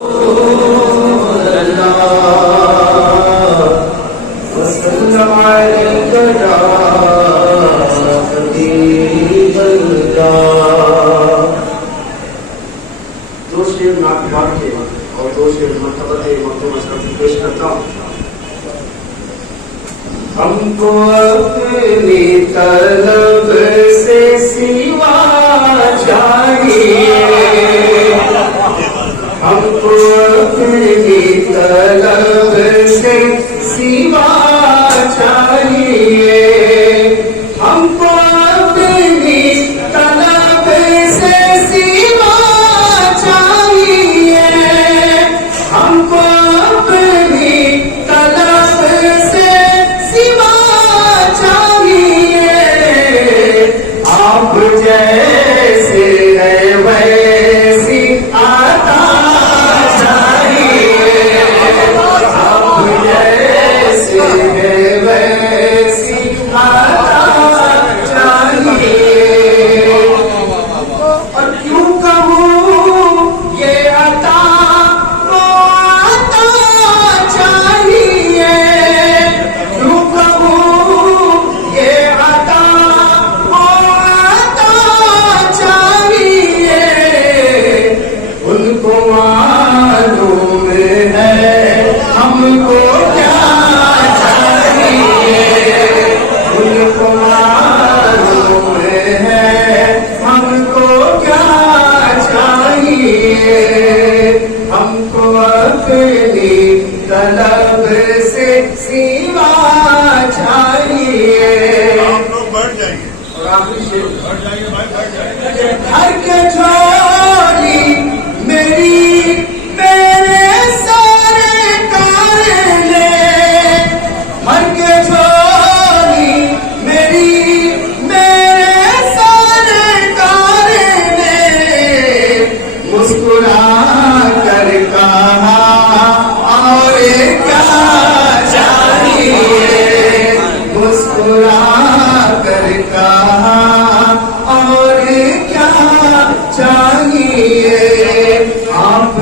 और दो शेर मर्तबते मक्तम पेश करता हूँ। हमको अपनी तलब से सिवा चाहिए, हमको अपनी तलब से सिवा चाहिए, हमको अपनी तलब से सिवा चाहिए, हमको अपनी तलब से सिवा चाहिए। आप जैसे है वैसी आता चाहिए, आप जैसे है वैसी आता चाहिए। और क्यों कहूँ ये आता वो आता चाहिए, क्यों कहूँ ये आता वो आता चाहिए। उनको मालूम है हमको क्या चाहिए, उनको मालूम है हमको क्या चाहिए। हमको अपनी तलब से सिवा चाहिए। आप लोग बैठ जाइए और आखिरी शेर, बैठ जाइए भाई, बैठ जाइए। घर के झोली मेरी मेरे सारे कार ले, घर के झोली मेरी मेरे सारे कार ले। मुस्कुरा कर कहा और क्या चाहिए, मुस्कुरा कर कहा और क्या चाहिए। आप